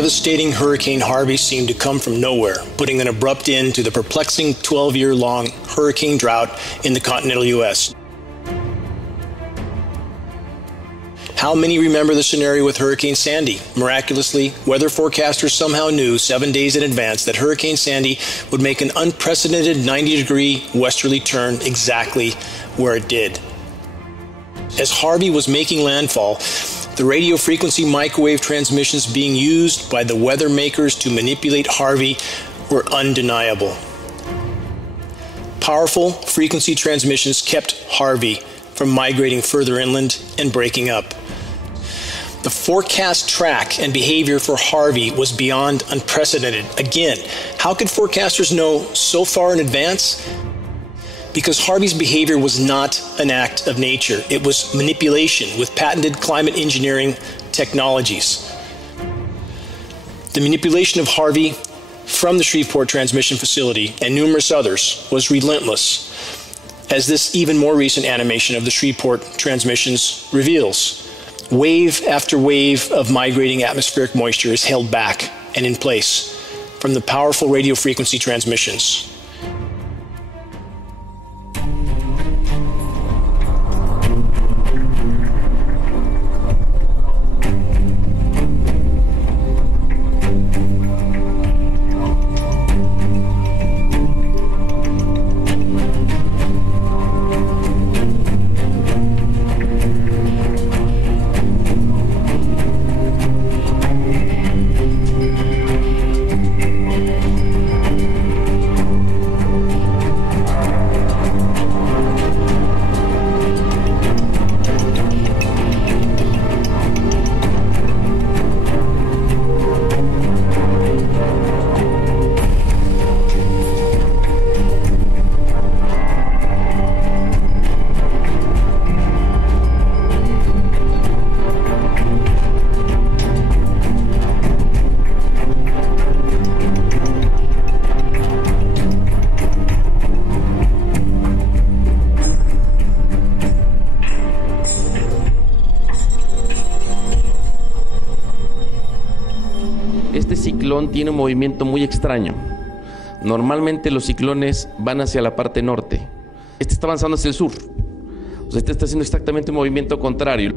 devastating Hurricane Harvey seemed to come from nowhere, putting an abrupt end to the perplexing 12-year-long hurricane drought in the continental U.S. How many remember the scenario with Hurricane Sandy? Miraculously, weather forecasters somehow knew 7 days in advance that Hurricane Sandy would make an unprecedented 90-degree westerly turn exactly where it did. As Harvey was making landfall, the radio frequency microwave transmissions being used by the weather makers to manipulate Harvey were undeniable. Powerful frequency transmissions kept Harvey from migrating further inland and breaking up. The forecast track and behavior for Harvey was beyond unprecedented. Again, how could forecasters know so far in advance? Because Harvey's behavior was not an act of nature. It was manipulation with patented climate engineering technologies. The manipulation of Harvey from the Shreveport transmission facility and numerous others was relentless, as this even more recent animation of the Shreveport transmissions reveals. Wave after wave of migrating atmospheric moisture is held back and in place from the powerful radio frequency transmissions. Este ciclón tiene un movimiento muy extraño. Normalmente los ciclones van hacia la parte norte. Este está avanzando hacia el sur. O sea, este está haciendo exactamente un movimiento contrario.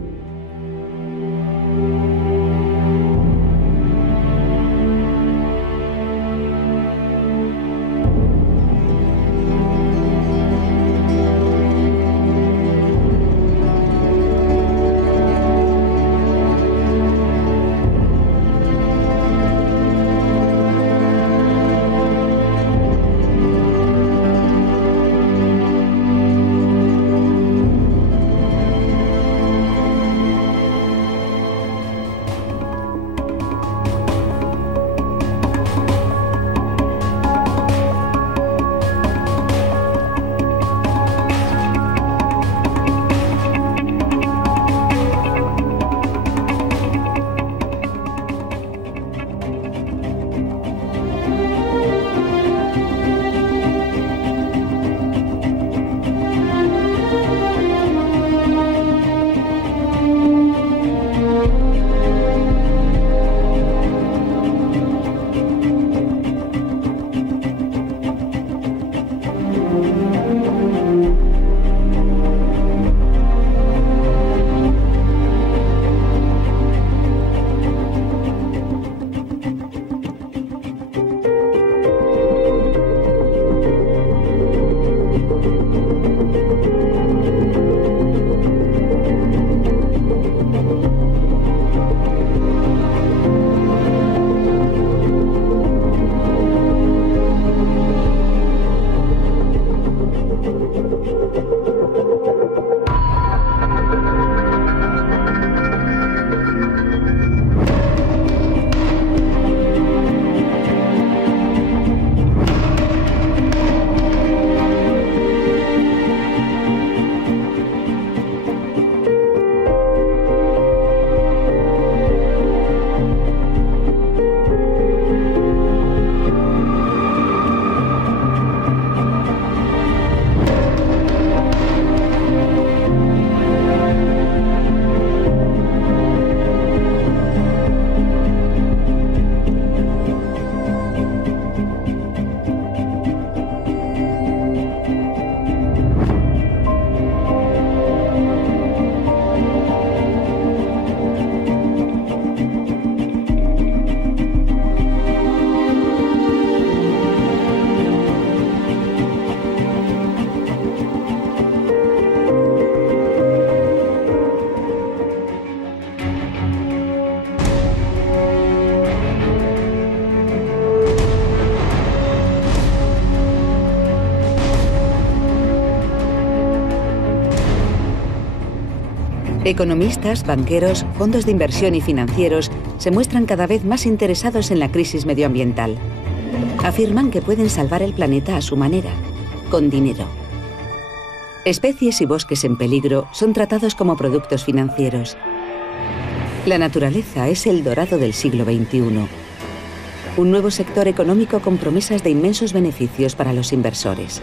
Economistas, banqueros, fondos de inversión y financieros se muestran cada vez más interesados en la crisis medioambiental. Afirman que pueden salvar el planeta a su manera, con dinero. Especies y bosques en peligro son tratados como productos financieros. La naturaleza es el dorado del siglo XXI. Un nuevo sector económico con promesas de inmensos beneficios para los inversores.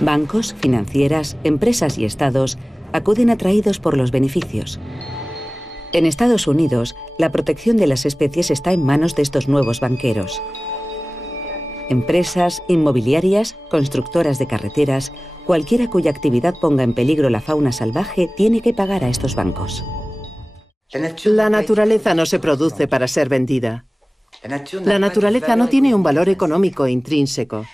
Bancos, financieras, empresas y estados acuden atraídos por los beneficios. En Estados Unidos, la protección de las especies está en manos de estos nuevos banqueros. Empresas, inmobiliarias, constructoras de carreteras, cualquiera cuya actividad ponga en peligro la fauna salvaje tiene que pagar a estos bancos. La naturaleza no se produce para ser vendida. La naturaleza no tiene un valor económico intrínseco,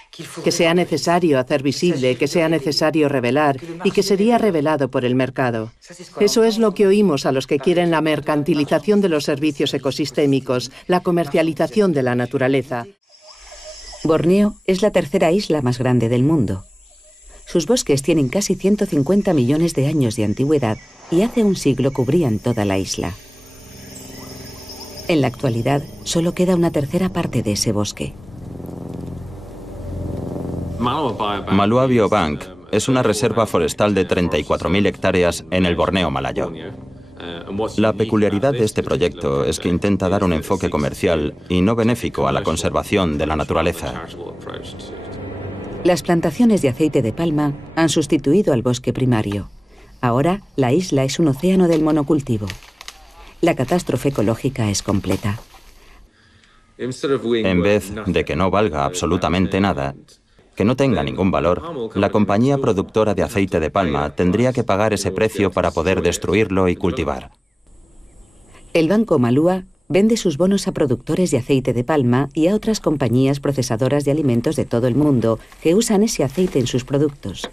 que sea necesario hacer visible, que sea necesario revelar y que sería revelado por el mercado. Eso es lo que oímos a los que quieren la mercantilización de los servicios ecosistémicos, la comercialización de la naturaleza. Borneo es la tercera isla más grande del mundo. Sus bosques tienen casi 150 millones de años de antigüedad y hace un siglo cubrían toda la isla. En la actualidad, solo queda una tercera parte de ese bosque. Malua Biobank es una reserva forestal de 34.000 hectáreas en el Borneo malayo. La peculiaridad de este proyecto es que intenta dar un enfoque comercial y no benéfico a la conservación de la naturaleza. Las plantaciones de aceite de palma han sustituido al bosque primario. Ahora, la isla es un océano del monocultivo. La catástrofe ecológica es completa. En vez de que no valga absolutamente nada, que no tenga ningún valor, la compañía productora de aceite de palma tendría que pagar ese precio para poder destruirlo y cultivar. El Banco Malua vende sus bonos a productores de aceite de palma y a otras compañías procesadoras de alimentos de todo el mundo que usan ese aceite en sus productos.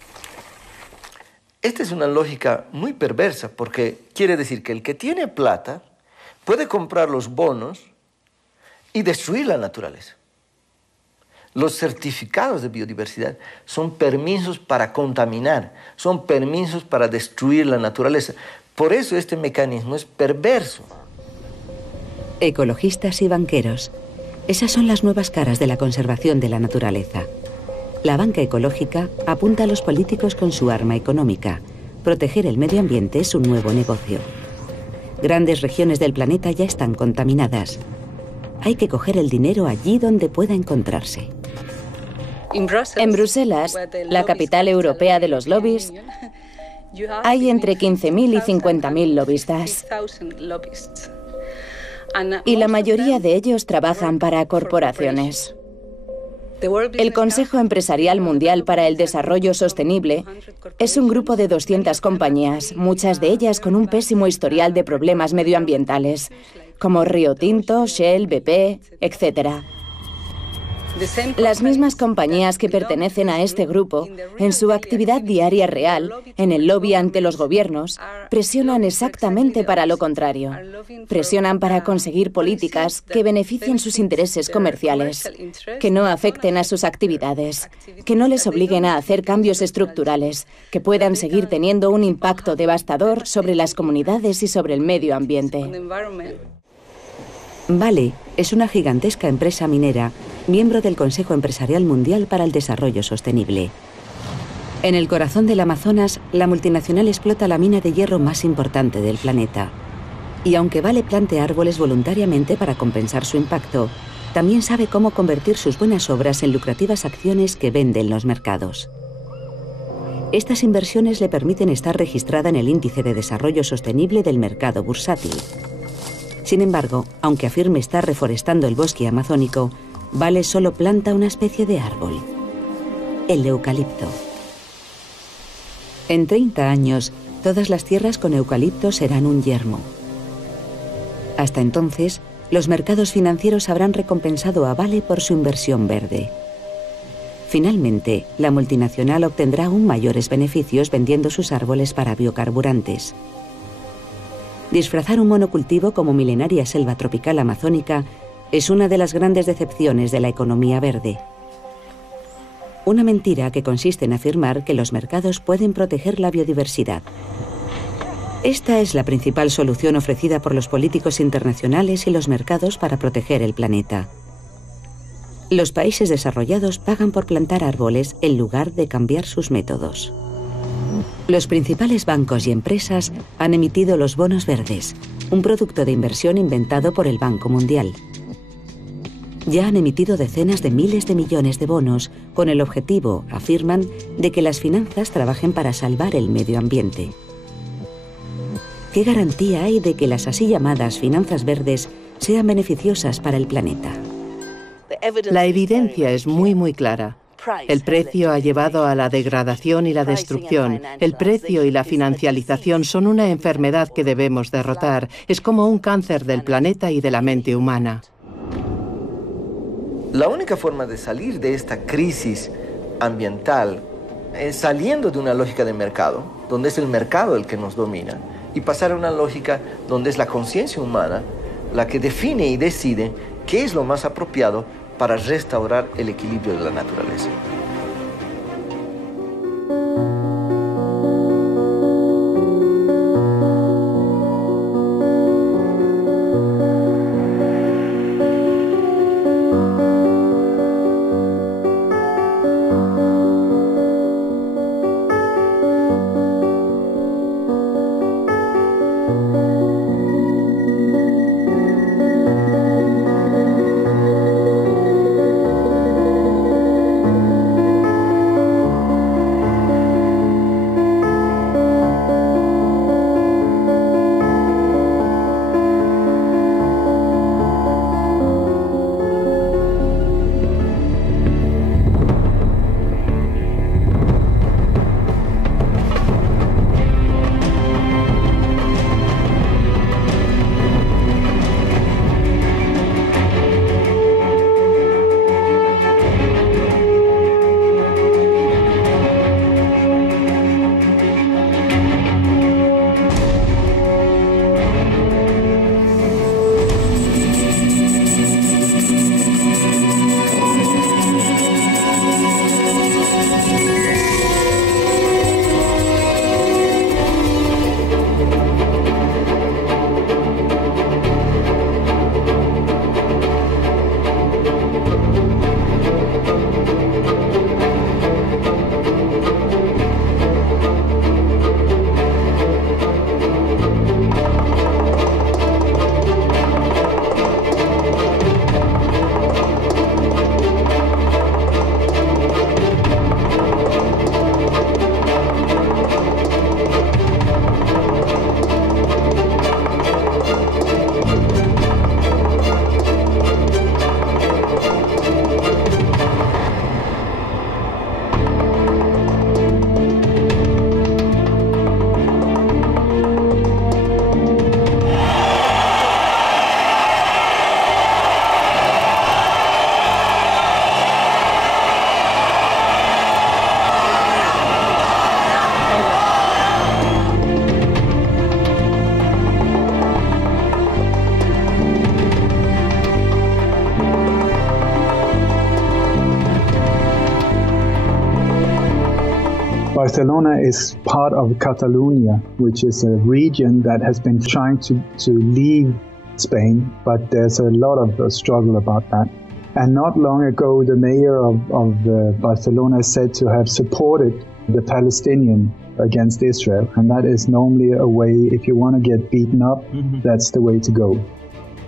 Esta es una lógica muy perversa porque quiere decir que el que tiene plata puede comprar los bonos y destruir la naturaleza. Los certificados de biodiversidad son permisos para contaminar, son permisos para destruir la naturaleza. Por eso este mecanismo es perverso. Ecologistas y banqueros. Esas son las nuevas caras de la conservación de la naturaleza. La banca ecológica apunta a los políticos con su arma económica. Proteger el medio ambiente es un nuevo negocio. Grandes regiones del planeta ya están contaminadas. Hay que coger el dinero allí donde pueda encontrarse. En Bruselas, la capital europea de los lobbies, hay entre 15.000 y 50.000 lobistas. Y la mayoría de ellos trabajan para corporaciones. El Consejo Empresarial Mundial para el Desarrollo Sostenible es un grupo de 200 compañías, muchas de ellas con un pésimo historial de problemas medioambientales, como Río Tinto, Shell, BP, etc. Las mismas compañías que pertenecen a este grupo, en su actividad diaria real, en el lobby ante los gobiernos, presionan exactamente para lo contrario. Presionan para conseguir políticas que beneficien sus intereses comerciales, que no afecten a sus actividades, que no les obliguen a hacer cambios estructurales, que puedan seguir teniendo un impacto devastador sobre las comunidades y sobre el medio ambiente. Vale es una gigantesca empresa minera, miembro del Consejo Empresarial Mundial para el Desarrollo Sostenible. En el corazón del Amazonas, la multinacional explota la mina de hierro más importante del planeta. Y aunque Vale plante árboles voluntariamente para compensar su impacto, también sabe cómo convertir sus buenas obras en lucrativas acciones que vende en los mercados. Estas inversiones le permiten estar registrada en el Índice de Desarrollo Sostenible del mercado bursátil. Sin embargo, aunque afirme estar reforestando el bosque amazónico, Vale solo planta una especie de árbol, el eucalipto. En 30 años, todas las tierras con eucalipto serán un yermo. Hasta entonces, los mercados financieros habrán recompensado a Vale por su inversión verde. Finalmente, la multinacional obtendrá aún mayores beneficios vendiendo sus árboles para biocarburantes. Disfrazar un monocultivo como milenaria selva tropical amazónica es una de las grandes decepciones de la economía verde. Una mentira que consiste en afirmar que los mercados pueden proteger la biodiversidad. Esta es la principal solución ofrecida por los políticos internacionales y los mercados para proteger el planeta. Los países desarrollados pagan por plantar árboles en lugar de cambiar sus métodos. Los principales bancos y empresas han emitido los bonos verdes, un producto de inversión inventado por el Banco Mundial. Ya han emitido decenas de miles de millones de bonos con el objetivo, afirman, de que las finanzas trabajen para salvar el medio ambiente. ¿Qué garantía hay de que las así llamadas finanzas verdes sean beneficiosas para el planeta? La evidencia es muy clara. El precio ha llevado a la degradación y la destrucción. El precio y la financialización son una enfermedad que debemos derrotar. Es como un cáncer del planeta y de la mente humana. La única forma de salir de esta crisis ambiental es saliendo de una lógica de mercado, donde es el mercado el que nos domina, y pasar a una lógica donde es la conciencia humana la que define y decide qué es lo más apropiado para restaurar el equilibrio de la naturaleza. Barcelona is part of Catalonia, which is a region that has been trying to leave Spain, but there's a lot of struggle about that. And not long ago, the mayor of Barcelona is said to have supported the Palestinian against Israel, and that is normally a way, if you want to get beaten up, that's the way to go.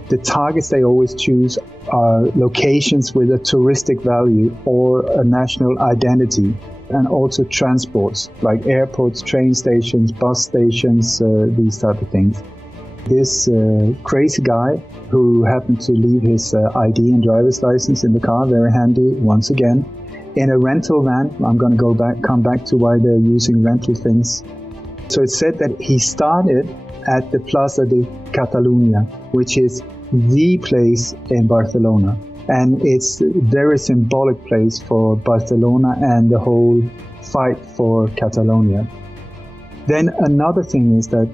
The targets they always choose are locations with a touristic value or a national identity, and also transports, like airports, train stations, bus stations, these type of things. This crazy guy who happened to leave his ID and driver's license in the car, very handy once again, in a rental van. I'm going to come back to why they're using rental things. So it's said that he started at the Plaza de Catalunya, which is the place in Barcelona. And it's a very symbolic place for Barcelona and the whole fight for Catalonia. Then another thing is that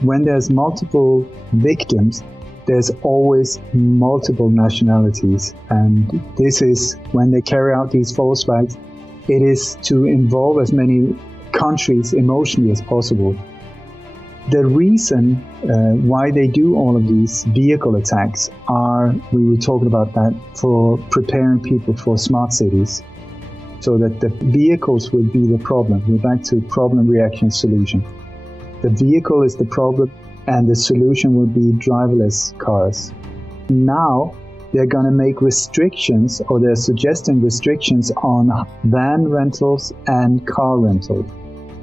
when there's multiple victims, there's always multiple nationalities. And this is, when they carry out these false flags, it is to involve as many countries emotionally as possible. The reason why they do all of these vehicle attacks are, we were talking about that, for preparing people for smart cities, so that the vehicles will be the problem. We're back to problem, reaction, solution. The vehicle is the problem, and the solution will be driverless cars. Now, they're going to make restrictions, or they're suggesting restrictions on van rentals and car rentals.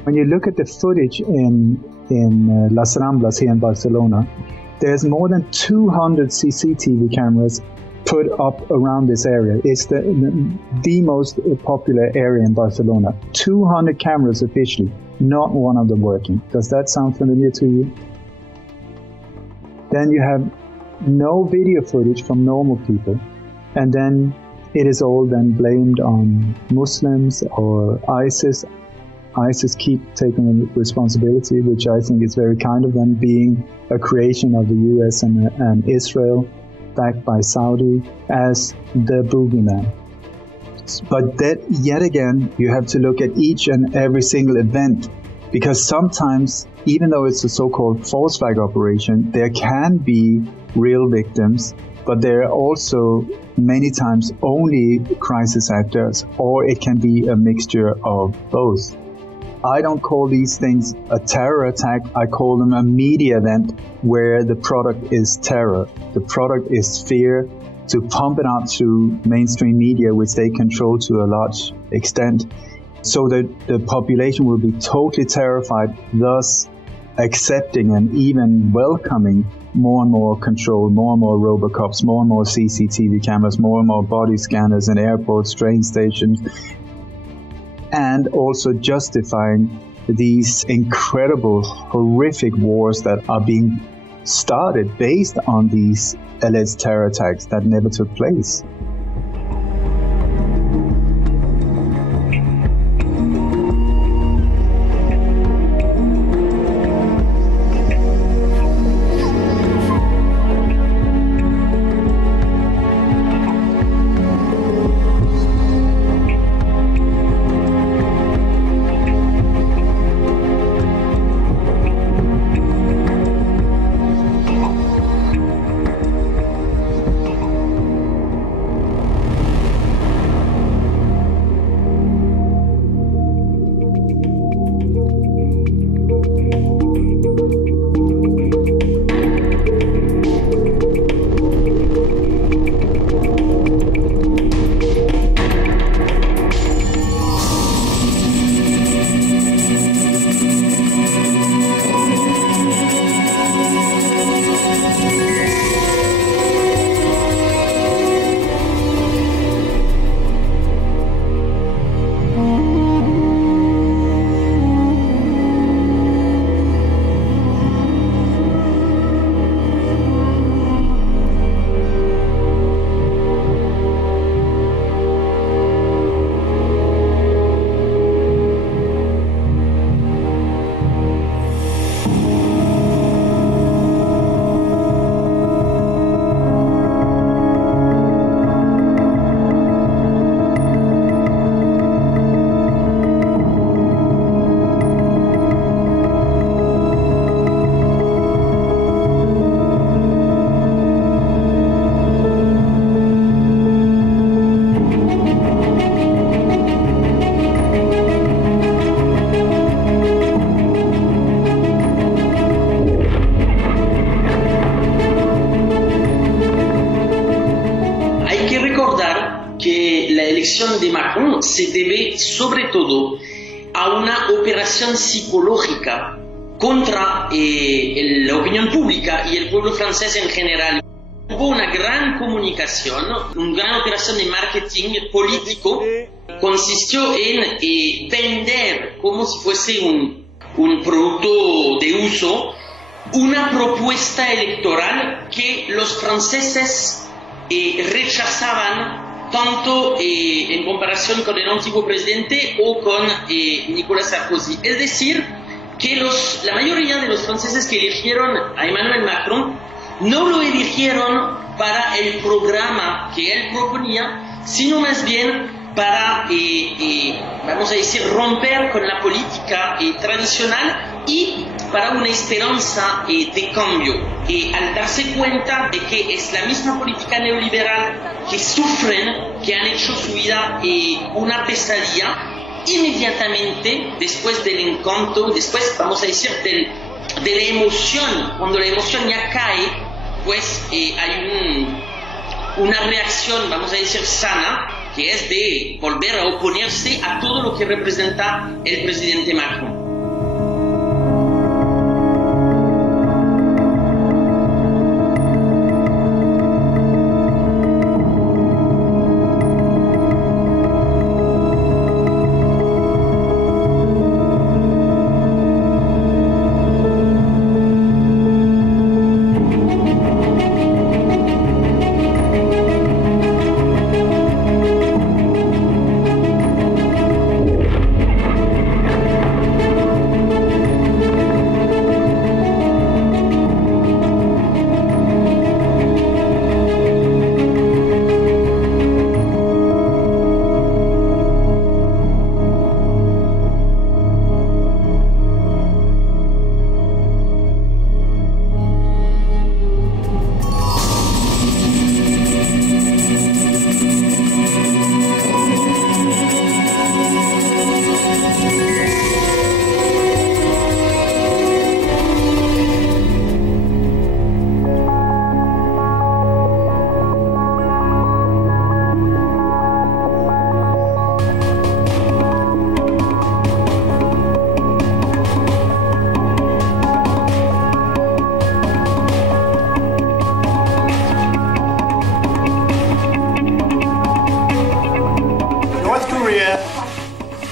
When you look at the footage in Las Ramblas here in Barcelona, there's more than 200 CCTV cameras put up around this area. It's the most popular area in Barcelona. 200 cameras officially, not one of them working. Does that sound familiar to you? Then you have no video footage from normal people, and then it is all then blamed on Muslims or ISIS. ISIS keep taking responsibility, which I think is very kind of them, being a creation of the US and Israel, backed by Saudi, as the boogeyman. But that, yet again, you have to look at each and every single event, because sometimes, even though it's a so-called false flag operation, there can be real victims, but there are also many times only crisis actors, or it can be a mixture of both. I don't call these things a terror attack. I call them a media event where the product is terror. The product is fear, to pump it out to mainstream media, which they control to a large extent, so that the population will be totally terrified, thus accepting and even welcoming more and more control, more and more Robocops, more and more CCTV cameras, more and more body scanners in airports, train stations, and also justifying these incredible, horrific wars that are being started based on these alleged terror attacks that never took place. de Macron se debe sobre todo a una operación psicológica contra la opinión pública y el pueblo francés en general. Hubo una gran comunicación, una gran operación de marketing político, consistió en vender como si fuese un producto de uso, una propuesta electoral que los franceses rechazaban tanto en comparación con el antiguo presidente o con Nicolas Sarkozy. Es decir, que la mayoría de los franceses que eligieron a Emmanuel Macron no lo eligieron para el programa que él proponía, sino más bien para, vamos a decir, romper con la política tradicional y para una esperanza de cambio. Al darse cuenta de que es la misma política neoliberal que sufren, que han hecho su vida una pesadilla, inmediatamente después del encanto, después vamos a decir de la emoción, cuando la emoción ya cae, pues hay una reacción, vamos a decir, sana, que es de volver a oponerse a todo lo que representa el presidente Macron.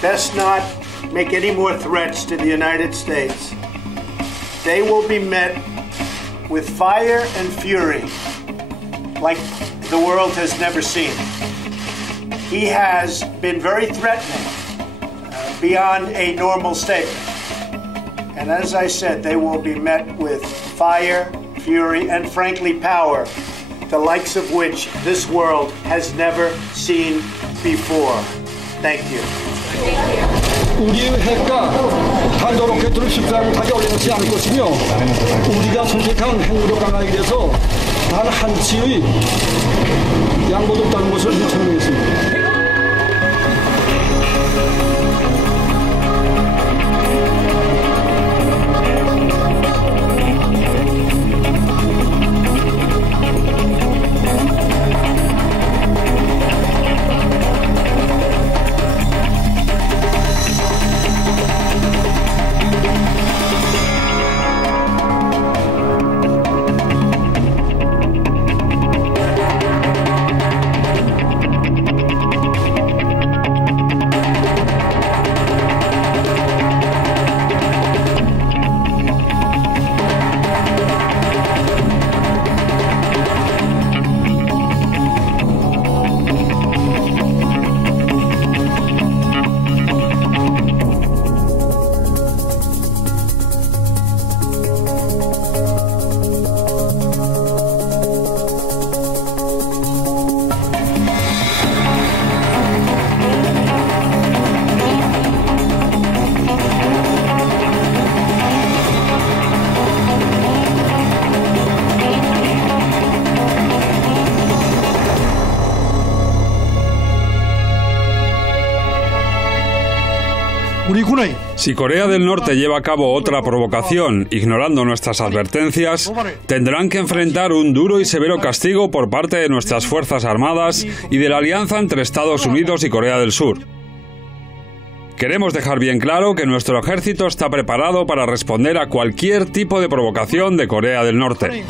Best not make any more threats to the United States. They will be met with fire and fury like the world has never seen. He has been very threatening beyond a normal statement. And as I said, they will be met with fire, fury, and frankly power, the likes of which this world has never seen before. Thank you. 우리 핵과 탄도 로켓으로 십자를 가져올리지 않을 것이며 우리가 선택한 핵무력 강화에 대해서 단 한치의 양보도 없다는 것을 설명했습니다. Si Corea del Norte lleva a cabo otra provocación, ignorando nuestras advertencias, tendrán que enfrentar un duro y severo castigo por parte de nuestras Fuerzas Armadas y de la alianza entre Estados Unidos y Corea del Sur. Queremos dejar bien claro que nuestro ejército está preparado para responder a cualquier tipo de provocación de Corea del Norte.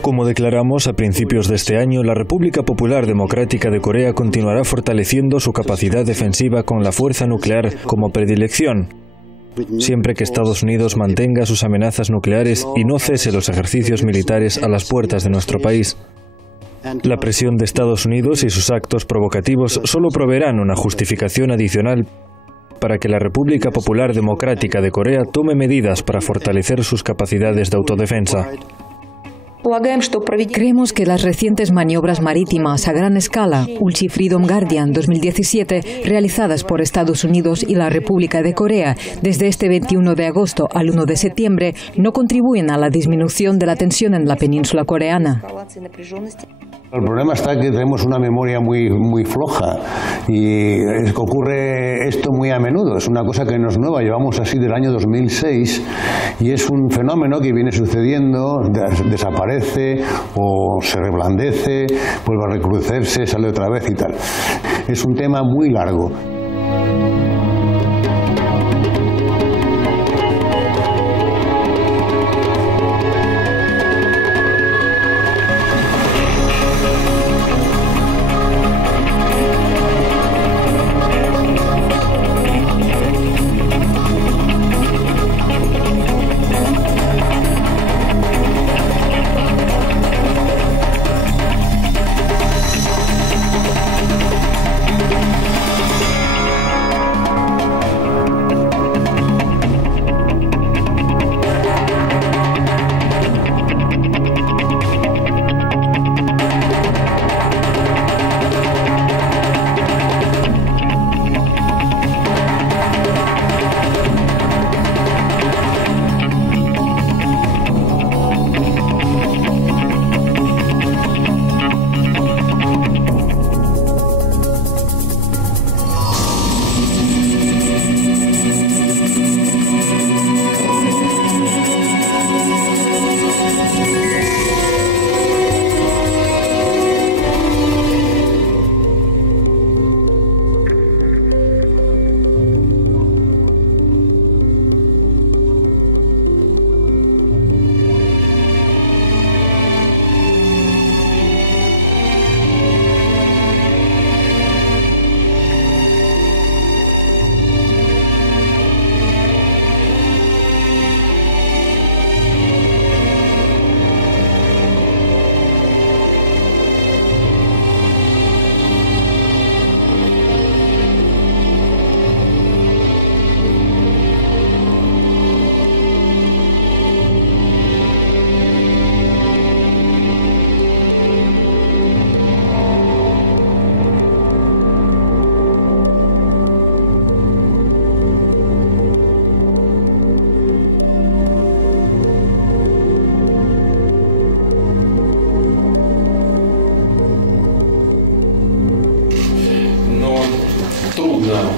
Como declaramos a principios de este año, la República Popular Democrática de Corea continuará fortaleciendo su capacidad defensiva con la fuerza nuclear como predilección, siempre que Estados Unidos mantenga sus amenazas nucleares y no cese los ejercicios militares a las puertas de nuestro país. La presión de Estados Unidos y sus actos provocativos solo proveerán una justificación adicional para que la República Popular Democrática de Corea tome medidas para fortalecer sus capacidades de autodefensa. Creemos que las recientes maniobras marítimas a gran escala, Ulchi Freedom Guardian 2017, realizadas por Estados Unidos y la República de Corea desde este 21 de agosto al 1 de septiembre, no contribuyen a la disminución de la tensión en la península coreana. El problema está que tenemos una memoria muy floja y ocurre esto muy a menudo. Es una cosa que no es nueva, llevamos así del año 2006 y es un fenómeno que viene sucediendo, desaparece o se reblandece, vuelve a recrudecerse, sale otra vez y tal. Es un tema muy largo.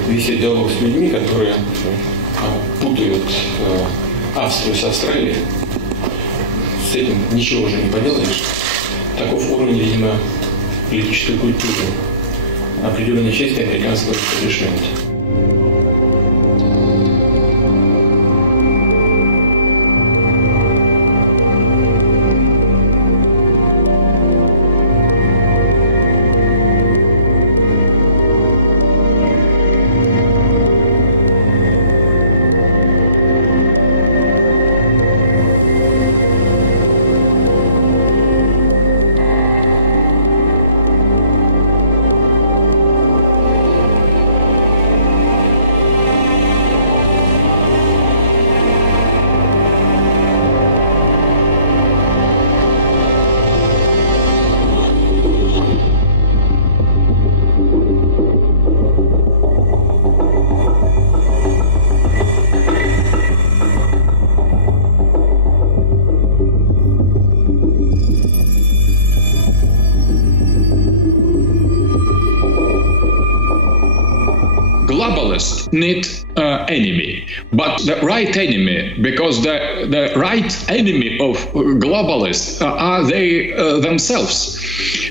Вести диалог с людьми, которые путают Австрию с Австралией. С этим ничего уже не поделаешь. Таков уровень, видимо, политической культуры определенной части американского решения. Globalists need enemy, but the right enemy, because the right enemy of globalists are they themselves,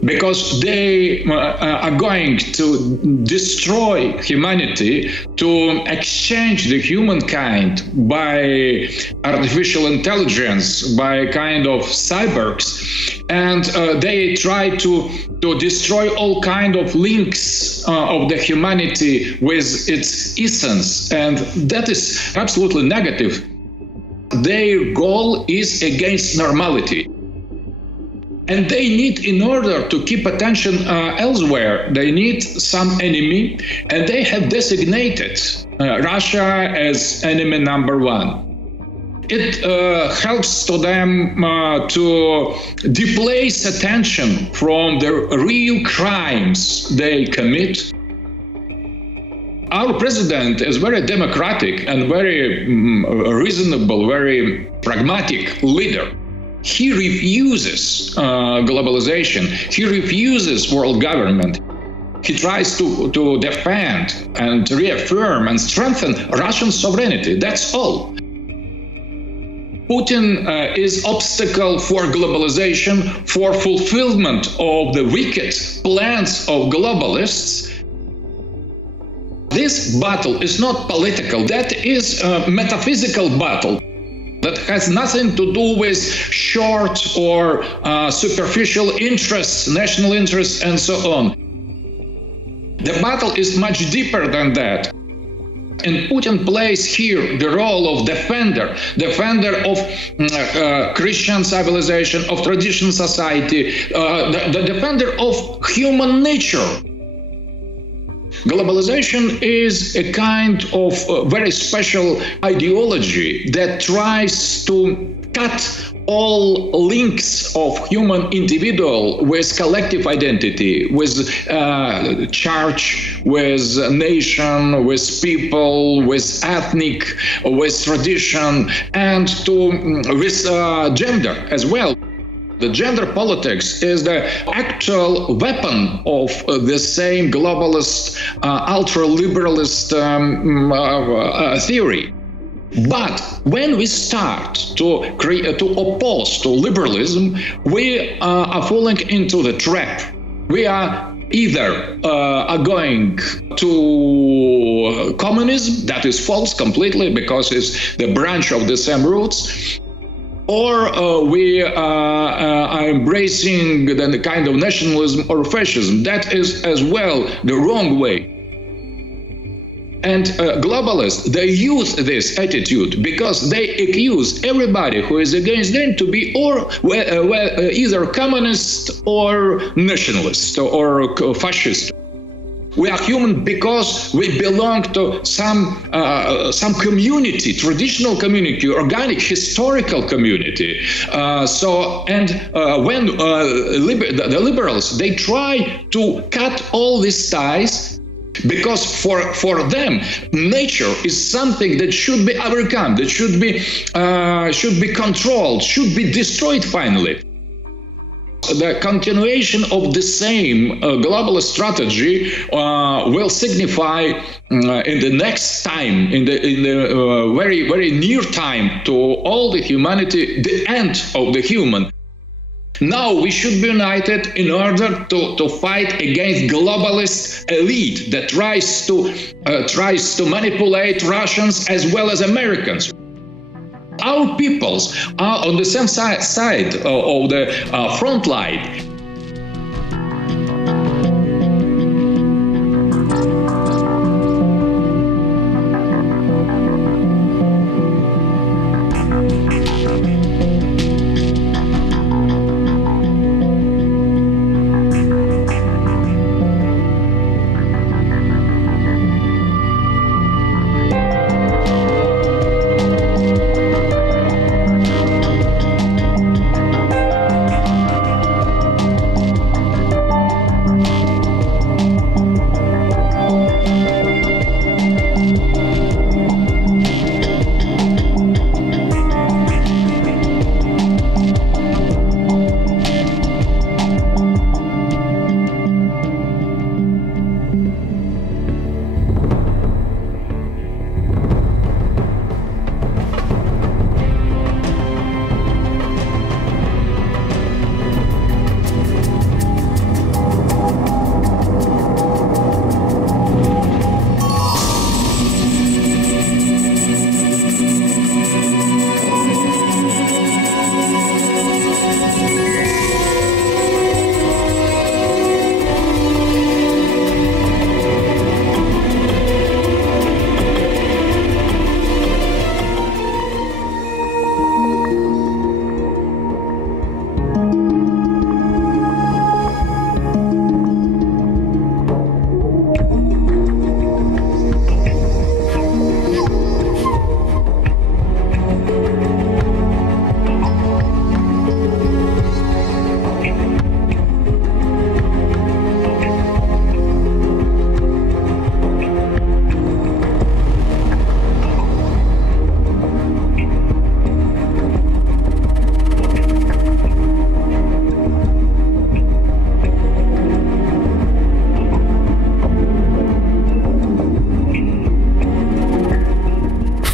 because they are going to destroy humanity, to exchange the humankind by artificial intelligence, by kind of cyborgs, and they try to destroy all kind of links of the humanity with its essence, and that is absolutely negative. Their goal is against normality. And they need, in order to keep attention elsewhere, they need some enemy, and they have designated Russia as enemy number one. It helps to them to displace attention from the real crimes they commit. Our president is very democratic and very reasonable, very pragmatic leader. He refuses globalization. He refuses world government. He tries to defend and reaffirm and strengthen Russian sovereignty. That's all. Putin is obstacle for globalization, for fulfillment of the wicked plans of globalists. This battle is not political. That is a metaphysical battle that has nothing to do with short or superficial interests, national interests, and so on. The battle is much deeper than that. And Putin plays here the role of defender of Christian civilization, of traditional society, the defender of human nature. Globalization is a kind of very special ideology that tries to cut all links of human individual with collective identity, with church, with nation, with people, with ethnic, with tradition, and with gender as well. The gender politics is the actual weapon of the same globalist, ultra-liberalist theory. But when we start to oppose to liberalism, we are falling into the trap. We are either going to communism, that is false completely because it's the branch of the same roots, or we are embracing the kind of nationalism or fascism. That is as well the wrong way. And globalists, they use this attitude because they accuse everybody who is against them to be either communist or nationalist or fascist. We are human because we belong to some community, traditional community, organic, historical community. When the liberals, they try to cut all these ties, because for them, nature is something that should be overcome, that should be controlled, should be destroyed finally. The continuation of the same globalist strategy will signify in the next time, in the very, very near time to all the humanity, the end of the human. Now we should be united in order to fight against globalist elite that tries to manipulate Russians as well as Americans. Our peoples are on the same side of the front line.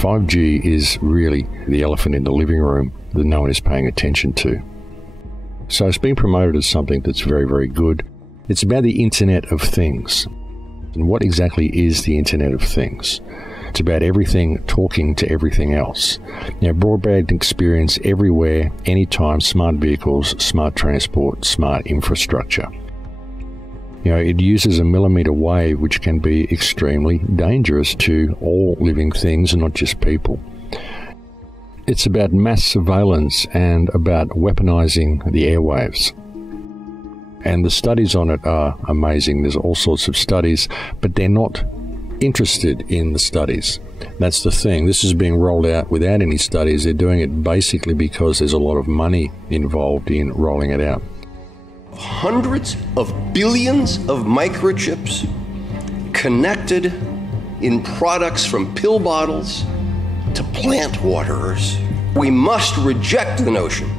5G is really the elephant in the living room that no one is paying attention to. So it's being promoted as something that's very, very good. It's about the Internet of Things. And what exactly is the Internet of Things? It's about everything talking to everything else. Now, broadband experience everywhere, anytime, smart vehicles, smart transport, smart infrastructure. You know, it uses a millimeter wave, which can be extremely dangerous to all living things and not just people. It's about mass surveillance and about weaponizing the airwaves. And the studies on it are amazing. There's all sorts of studies, but they're not interested in the studies. That's the thing. This is being rolled out without any studies. They're doing it basically because there's a lot of money involved in rolling it out. Hundreds of billions of microchips connected in products from pill bottles to plant waterers. We must reject the notion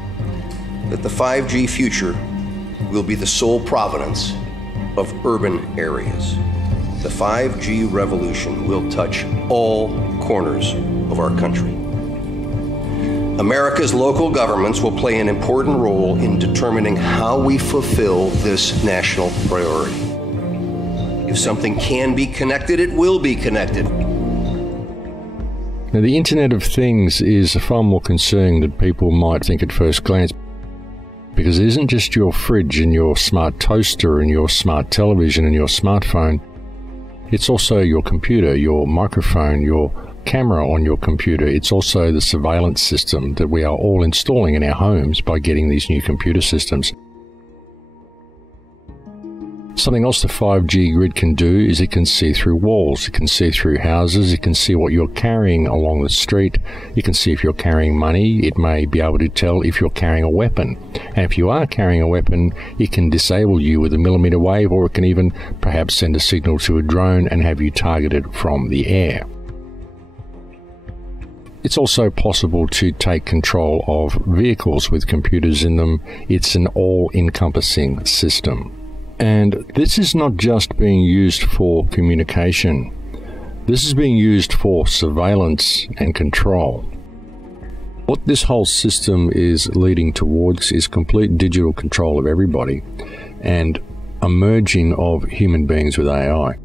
that the 5G future will be the sole provenance of urban areas. The 5G revolution will touch all corners of our country. America's local governments will play an important role in determining how we fulfill this national priority. If something can be connected, it will be connected. Now, the Internet of Things is far more concerning than people might think at first glance, because it isn't just your fridge and your smart toaster and your smart television and your smartphone. It's also your computer, your microphone, your camera on your computer. It's also the surveillance system that we are all installing in our homes by getting these new computer systems. Something else the 5G grid can do is it can see through walls, it can see through houses, it can see what you're carrying along the street, it can see if you're carrying money, it may be able to tell if you're carrying a weapon. And if you are carrying a weapon, it can disable you with a millimeter wave, or it can even perhaps send a signal to a drone and have you targeted from the air. It's also possible to take control of vehicles with computers in them. It's an all-encompassing system. And this is not just being used for communication. This is being used for surveillance and control. What this whole system is leading towards is complete digital control of everybody and a merging of human beings with AI.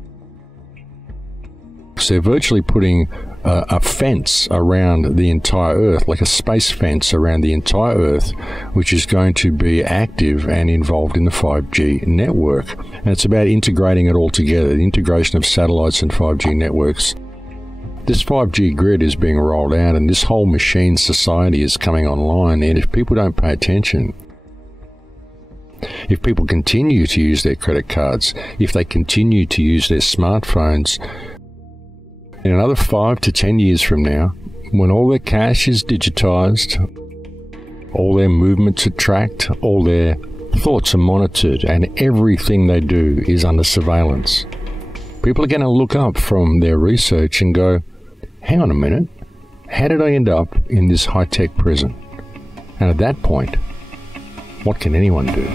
So they're virtually putting a fence around the entire Earth, like a space fence around the entire Earth, which is going to be active and involved in the 5G network. And it's about integrating it all together, the integration of satellites and 5G networks. This 5G grid is being rolled out, and this whole machine society is coming online, and if people don't pay attention, if people continue to use their credit cards, if they continue to use their smartphones, in another 5 to 10 years from now, when all their cash is digitized, all their movements are tracked, all their thoughts are monitored, and everything they do is under surveillance, people are going to look up from their research and go, hang on a minute, how did I end up in this high-tech prison? And at that point, what can anyone do?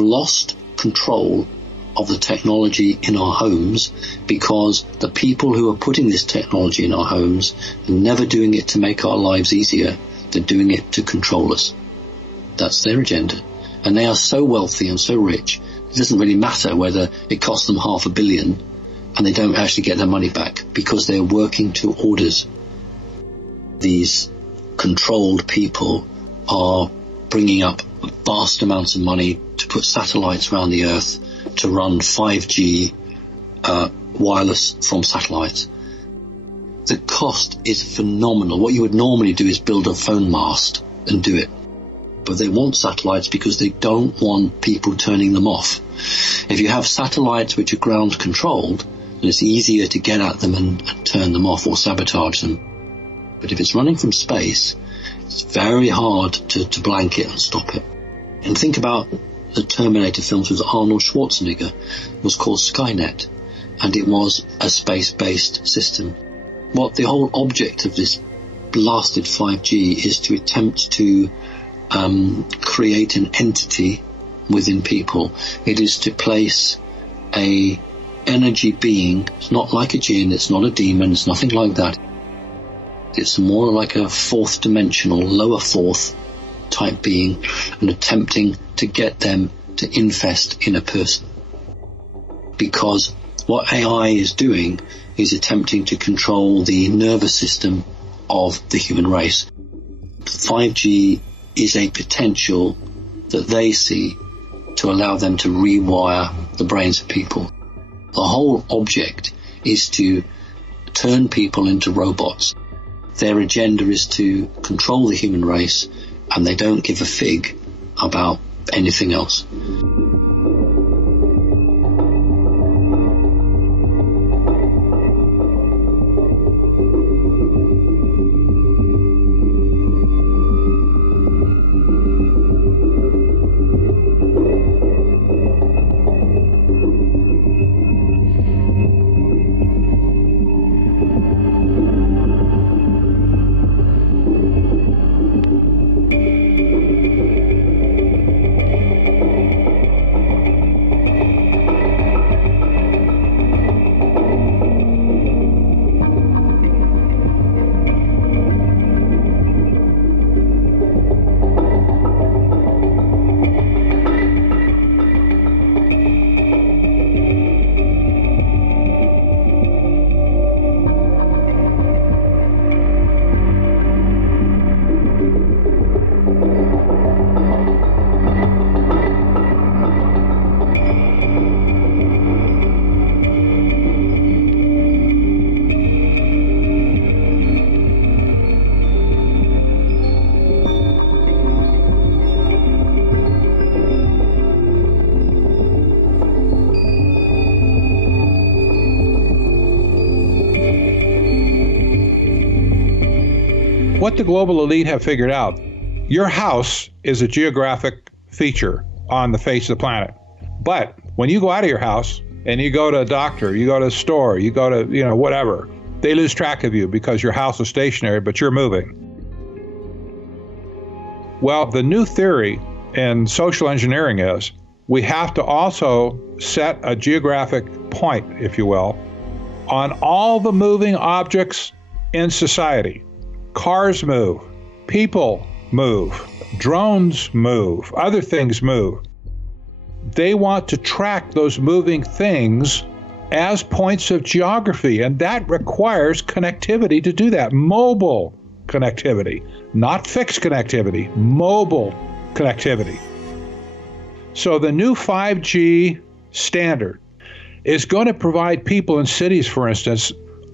have lost control of the technology in our homes because the people who are putting this technology in our homes are never doing it to make our lives easier. They're doing it to control us. That's their agenda. And they are so wealthy and so rich, it doesn't really matter whether it costs them $500 million and they don't actually get their money back because they're working to orders. These controlled people are bringing up vast amounts of money to put satellites around the Earth to run 5G wireless from satellites. The cost is phenomenal. What you would normally do is build a phone mast and do it. But they want satellites because they don't want people turning them off. If you have satellites which are ground controlled, then it's easier to get at them and turn them off or sabotage them. But if it's running from space, it's very hard to blanket and stop it. And think about the Terminator films with Arnold Schwarzenegger. It was called Skynet, and it was a space-based system. What the whole object of this blasted 5G is to attempt to create an entity within people. It is to place a energy being. It's not like a jinn, it's not a demon, it's nothing like that. It's more like a fourth dimensional, lower fourth type being, and attempting to get them to infest in a person. Because what AI is doing is attempting to control the nervous system of the human race. 5G is a potential that they see to allow them to rewire the brains of people. The whole object is to turn people into robots. Their agenda is to control the human race, and they don't give a fig about anything else. What the global elite have figured out, your house is a geographic feature on the face of the planet. But when you go out of your house and you go to a doctor, you go to a store, you go to, whatever, they lose track of you because your house is stationary, but you're moving. Well, the new theory in social engineering is we have to also set a geographic point, if you will, on all the moving objects in society. Cars move, people move, drones move, other things move. They want to track those moving things as points of geography, and that requires connectivity to do that. Mobile connectivity, not fixed connectivity, mobile connectivity. So the new 5G standard is going to provide people in cities, for instance,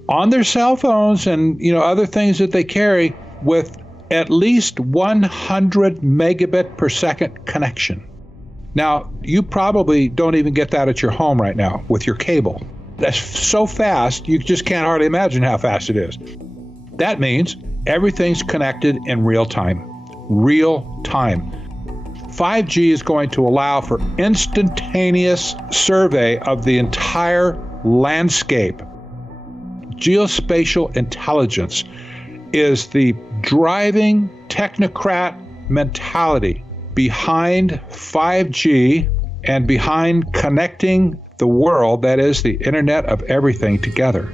on their cell phones and other things that they carry with at least 100 megabit per second connection. Now, you probably don't even get that at your home right now with your cable. That's so fast, you just can't hardly imagine how fast it is. That means everything's connected in real time. Real time. 5G is going to allow for instantaneous survey of the entire landscape. Geospatial intelligence is the driving technocrat mentality behind 5G and behind connecting the world, that is the Internet of Everything, together.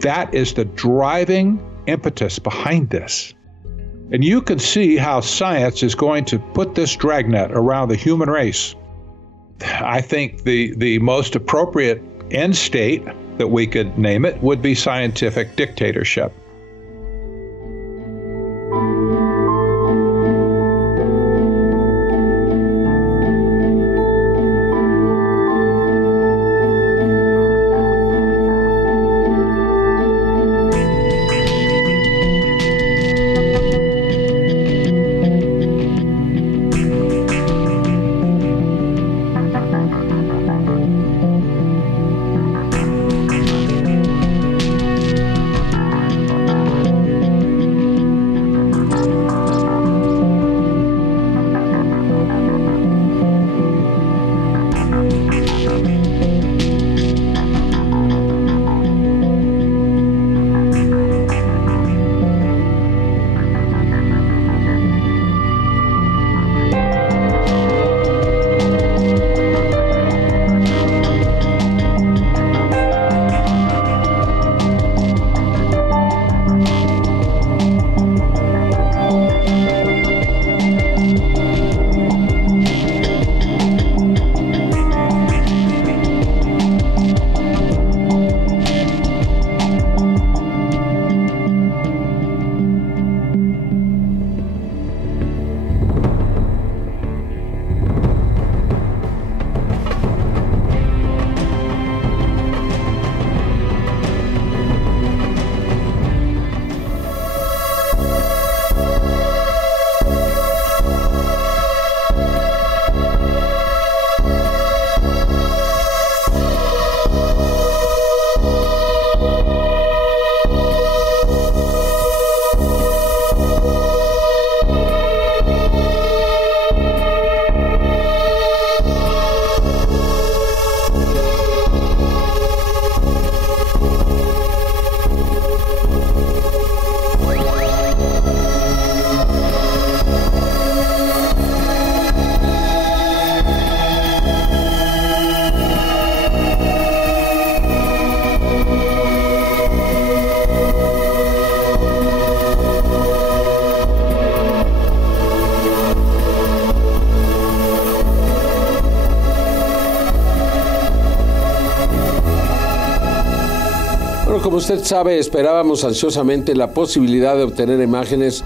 That is the driving impetus behind this. And you can see how science is going to put this dragnet around the human race. I think the most appropriate end state that we could name it would be scientific dictatorship. Como usted sabe, esperábamos ansiosamente la posibilidad de obtener imágenes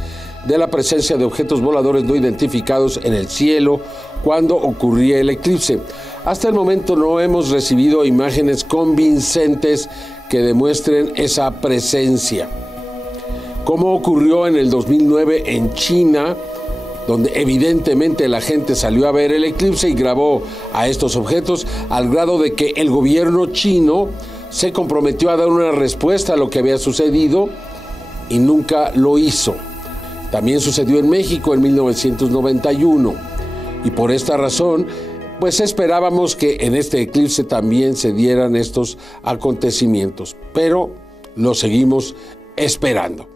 de la presencia de objetos voladores no identificados en el cielo cuando ocurría el eclipse. Hasta el momento no hemos recibido imágenes convincentes que demuestren esa presencia. Como ocurrió en el 2009 en China, donde evidentemente la gente salió a ver el eclipse y grabó a estos objetos, al grado de que el gobierno chino se comprometió a dar una respuesta a lo que había sucedido y nunca lo hizo. También sucedió en México en 1991 y por esta razón pues esperábamos que en este eclipse también se dieran estos acontecimientos, pero lo seguimos esperando.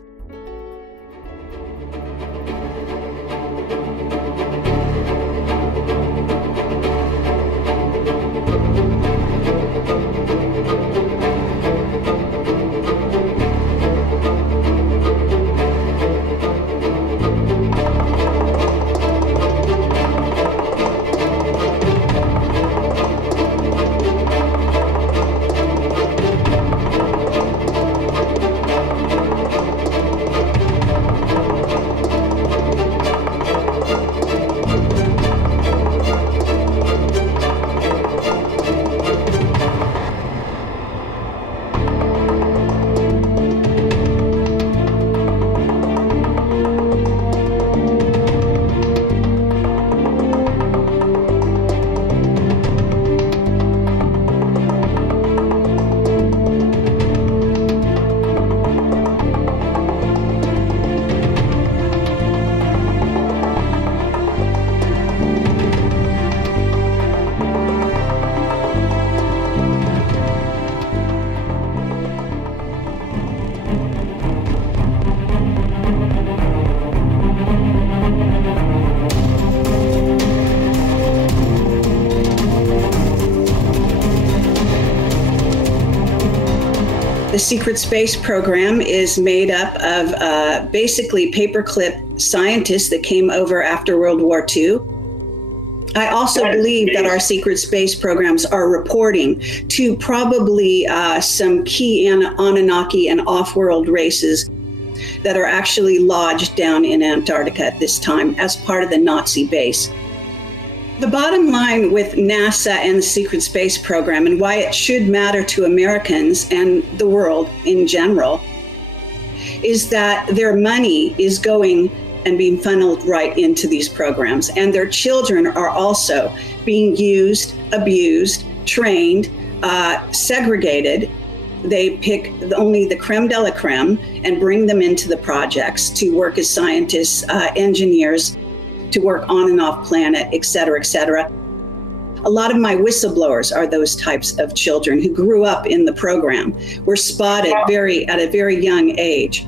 The secret space program is made up of basically paperclip scientists that came over after World War II. I also believe that our secret space programs are reporting to probably some key Anunnaki and off-world races that are actually lodged down in Antarctica at this time as part of the Nazi base. The bottom line with NASA and the secret space program, and why it should matter to Americans and the world in general, is that their money is going and being funneled right into these programs. And their children are also being used, abused, trained, segregated. They pick only the creme de la creme and bring them into the projects to work as scientists, engineers, to work on and off planet, et cetera, et cetera. A lot of my whistleblowers are those types of children who grew up in the program, were spotted at a very young age.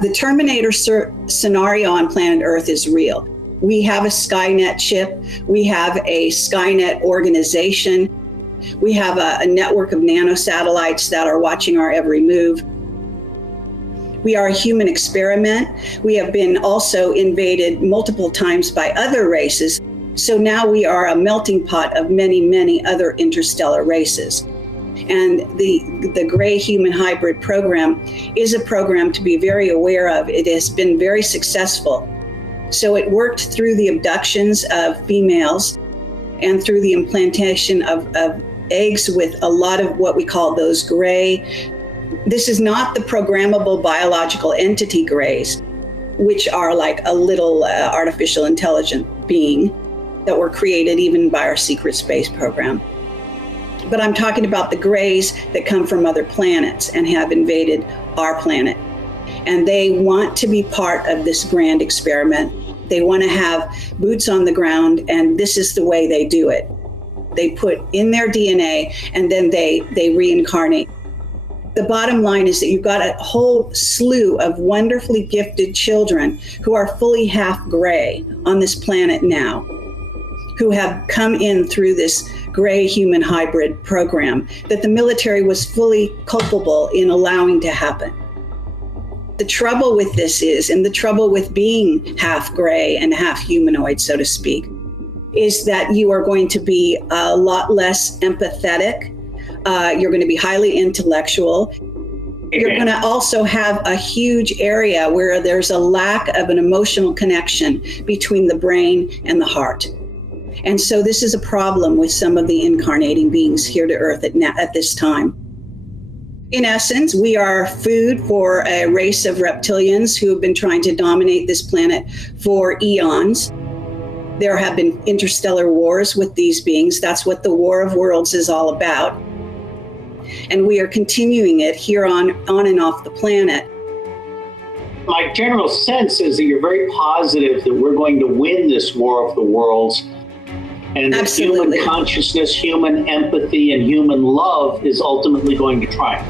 The Terminator scenario on planet Earth is real. We have a Skynet chip. We have a Skynet organization. We have a network of nanosatellites that are watching our every move. We are a human experiment. We have been also invaded multiple times by other races. So now we are a melting pot of many, many other interstellar races. And the Gray Human Hybrid program is a program to be very aware of. It has been very successful. So it worked through the abductions of females and through the implantation of eggs with a lot of what we call those gray. This is not the programmable biological entity grays, which are like a little artificial intelligent being that were created even by our secret space program. But I'm talking about the grays that come from other planets and have invaded our planet. And they want to be part of this grand experiment. They want to have boots on the ground, and this is the way they do it. They put in their DNA, and then they reincarnate. The bottom line is that you've got a whole slew of wonderfully gifted children who are fully half gray on this planet now, who have come in through this Gray Human Hybrid program that the military was fully culpable in allowing to happen. The trouble with this is, and the trouble with being half gray and half humanoid, so to speak, is that you are going to be a lot less empathetic. You're going to be highly intellectual. You're going to also have a huge area where there's a lack of an emotional connection between the brain and the heart. And so this is a problem with some of the incarnating beings here to Earth at this time. In essence, we are food for a race of reptilians who have been trying to dominate this planet for eons. There have been interstellar wars with these beings. That's what the War of Worlds is all about. And we are continuing it here on and off the planet. My general sense is that you're very positive that we're going to win this War of the Worlds. And that human consciousness, human empathy, and human love is ultimately going to triumph.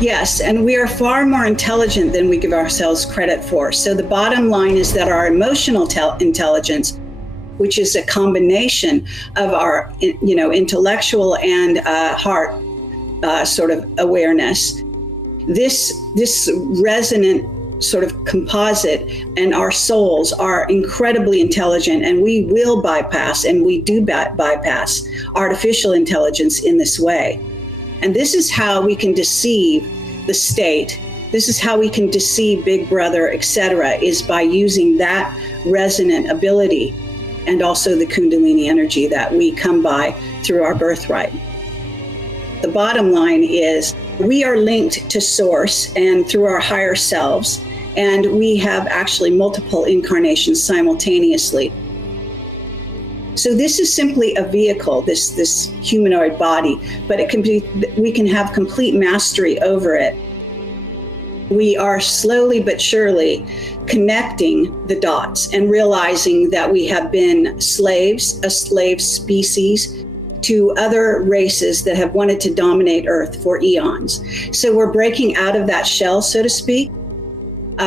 Yes, and we are far more intelligent than we give ourselves credit for. So the bottom line is that our emotional intelligence, which is a combination of our, intellectual and heart sort of awareness, this resonant sort of composite, and our souls are incredibly intelligent, and we will bypass, and we do bypass artificial intelligence in this way. And this is how we can deceive the state. This is how we can deceive Big Brother, etc., is by using that resonant ability and also the Kundalini energy that we come by through our birthright. The bottom line is we are linked to Source and through our higher selves, and we have actually multiple incarnations simultaneously. So this is simply a vehicle, this humanoid body, but we can have complete mastery over it. We are slowly but surely connecting the dots and realizing that we have been slaves, a slave species, to other races that have wanted to dominate Earth for eons. So we're breaking out of that shell, so to speak.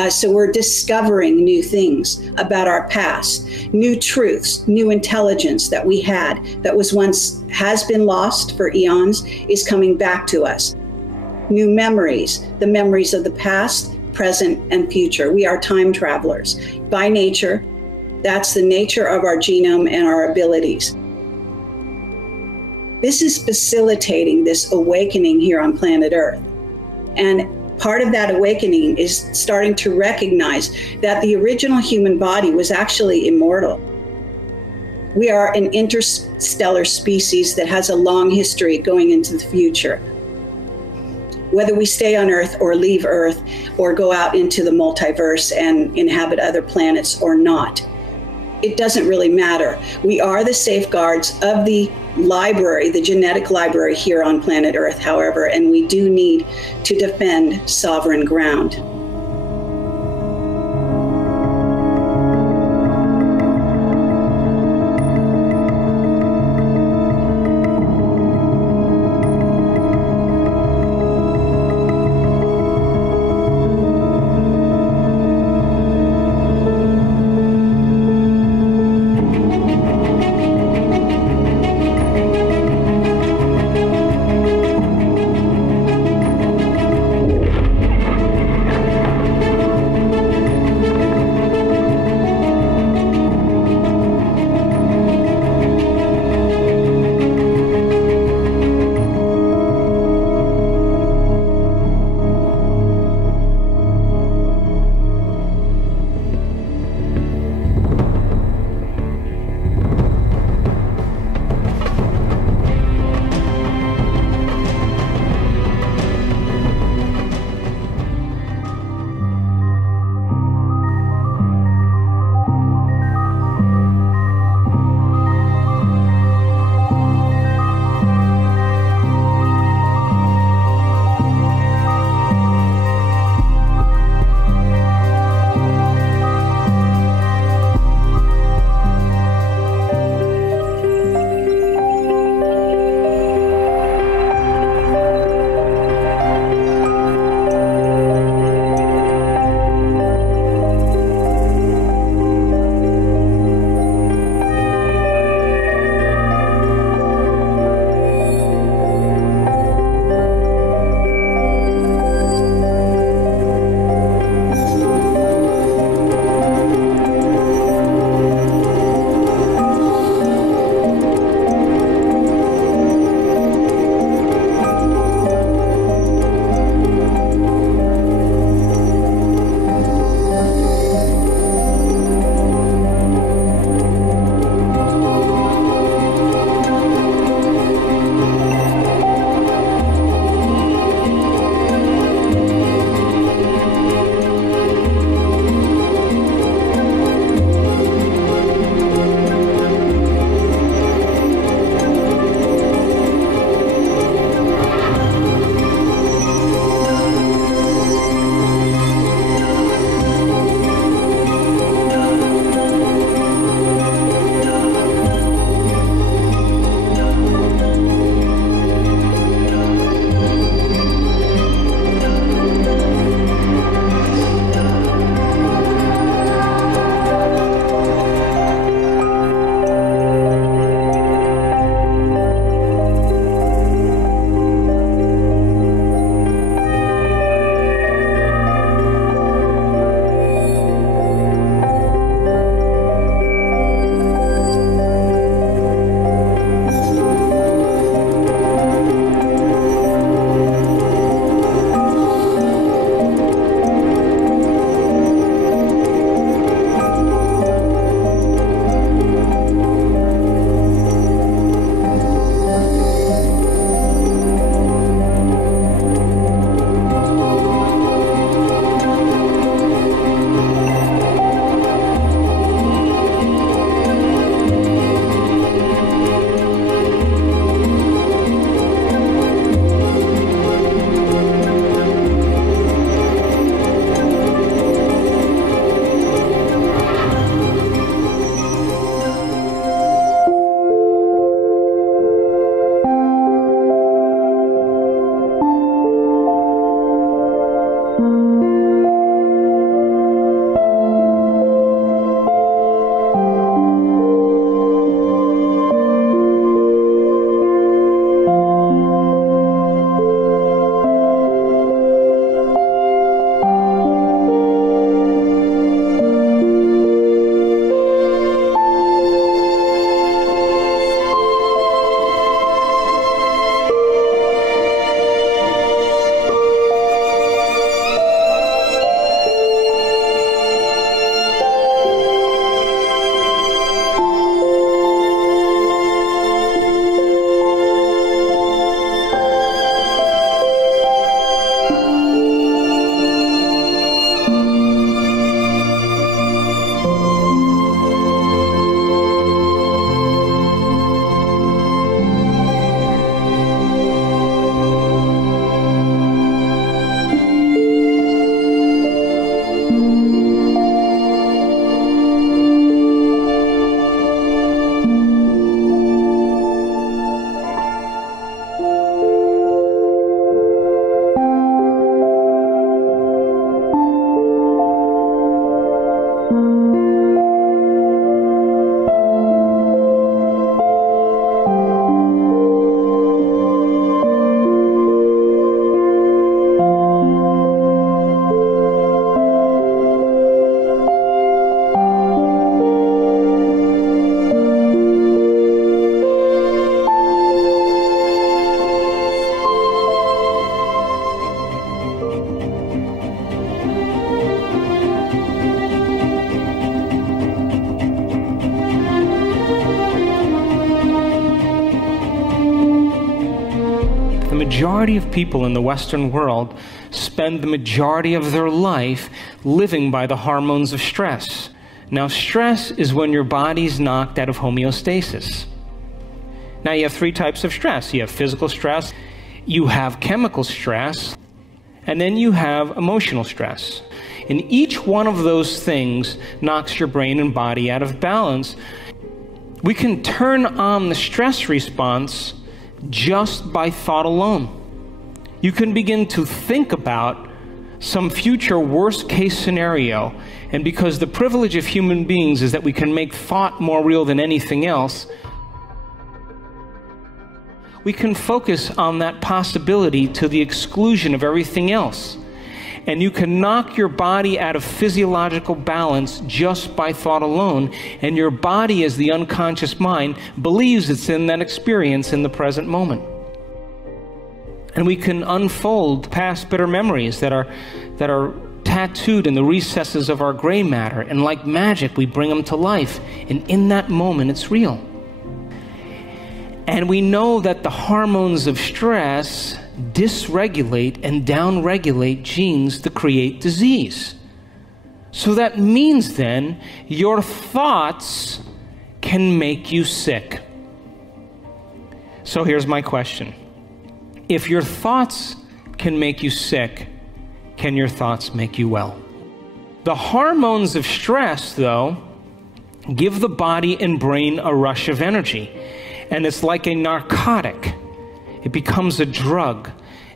So we're discovering new things about our past, new truths, new intelligence that we had that was once has been lost for eons is coming back to us. new memories, the memories of the past, present, and future. We are time travelers. By nature, that's the nature of our genome and our abilities. This is facilitating this awakening here on planet Earth. And part of that awakening is starting to recognize that the original human body was actually immortal. We are an interstellar species that has a long history going into the future. Whether we stay on Earth or leave Earth or go out into the multiverse and inhabit other planets or not, it doesn't really matter. We are the safeguards of the library, the genetic library here on planet Earth, however, and we do need to defend sovereign ground. The majority of people in the Western world spend the majority of their life living by the hormones of stress. Now, stress is when your body's knocked out of homeostasis. Now, you have three types of stress. You have physical stress, you have chemical stress, and then you have emotional stress. And each one of those things knocks your brain and body out of balance. We can turn on the stress response just by thought alone. You can begin to think about some future worst case scenario, and because the privilege of human beings is that we can make thought more real than anything else, we can focus on that possibility to the exclusion of everything else. And you can knock your body out of physiological balance just by thought alone, and your body, as the unconscious mind, believes it's in that experience in the present moment. And we can unfold past bitter memories that are tattooed in the recesses of our gray matter, and like magic we bring them to life, and in that moment it's real. And we know that the hormones of stress dysregulate and downregulate genes to create disease. So that means then your thoughts can make you sick. So here's my question. If your thoughts can make you sick, can your thoughts make you well? The hormones of stress, though, give the body and brain a rush of energy. And it's like a narcotic. It becomes a drug.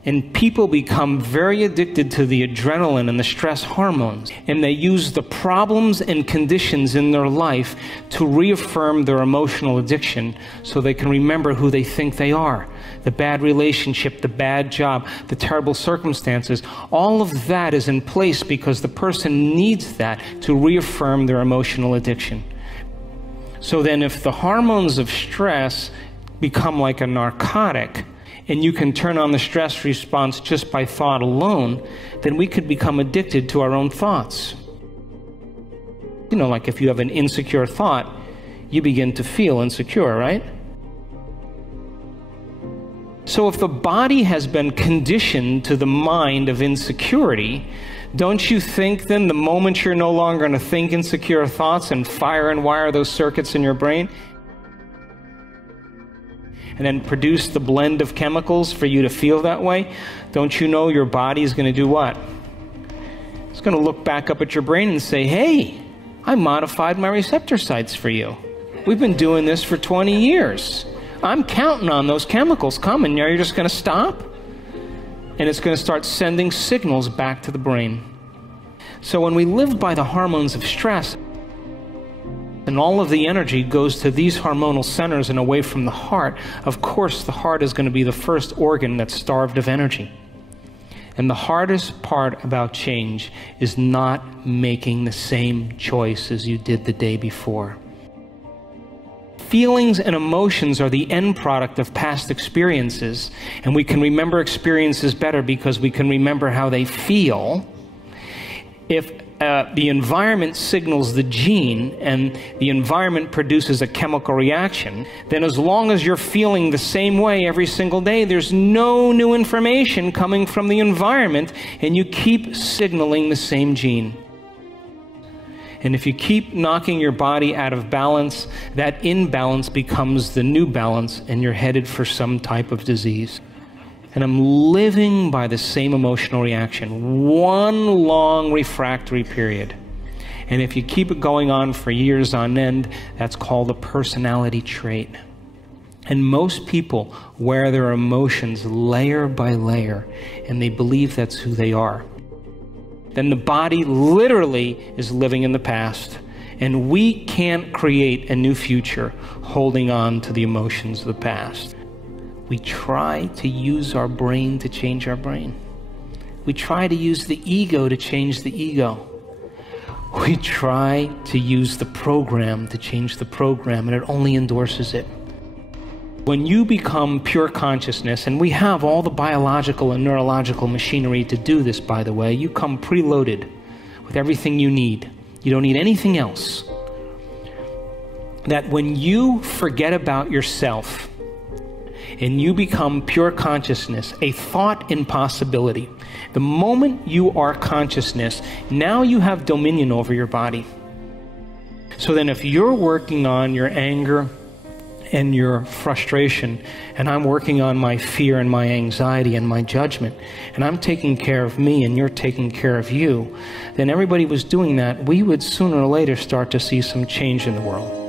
And people become very addicted to the adrenaline and the stress hormones. And they use the problems and conditions in their life to reaffirm their emotional addiction so they can remember who they think they are. The bad relationship, the bad job, the terrible circumstances, all of that is in place because the person needs that to reaffirm their emotional addiction. So then if the hormones of stress become like a narcotic, and you can turn on the stress response just by thought alone, then we could become addicted to our own thoughts. You know, like if you have an insecure thought, you begin to feel insecure, right? So if the body has been conditioned to the mind of insecurity, don't you think then the moment you're no longer going to think insecure thoughts and fire and wire those circuits in your brain, and then produce the blend of chemicals for you to feel that way, don't you know your body is going to do what? It's going to look back up at your brain and say, hey, I modified my receptor sites for you. We've been doing this for 20 years. I'm counting on those chemicals coming. Now you're just going to stop? And it's going to start sending signals back to the brain. So when we live by the hormones of stress, and all of the energy goes to these hormonal centers and away from the heart, of course the heart is going to be the first organ that's starved of energy. And the hardest part about change is not making the same choice as you did the day before. Feelings and emotions are the end product of past experiences, and we can remember experiences better because we can remember how they feel. If the environment signals the gene and the environment produces a chemical reaction, then as long as you're feeling the same way every single day, there's no new information coming from the environment, and you keep signaling the same gene. And if you keep knocking your body out of balance, that imbalance becomes the new balance, and you're headed for some type of disease. And I'm living by the same emotional reaction, one long refractory period. And if you keep it going on for years on end, that's called a personality trait. And most people wear their emotions layer by layer, and they believe that's who they are. then the body literally is living in the past. And we can't create a new future holding on to the emotions of the past. We try to use our brain to change our brain. We try to use the ego to change the ego. We try to use the program to change the program, and it only endorses it. When you become pure consciousness, and we have all the biological and neurological machinery to do this, by the way, you come preloaded with everything you need. You don't need anything else. That when you forget about yourself and you become pure consciousness, a thought impossibility, the moment you are consciousness, now you have dominion over your body. So then if you're working on your anger and your frustration, and I'm working on my fear and my anxiety and my judgment, and I'm taking care of me and you're taking care of you, then everybody was doing that, we would sooner or later start to see some change in the world.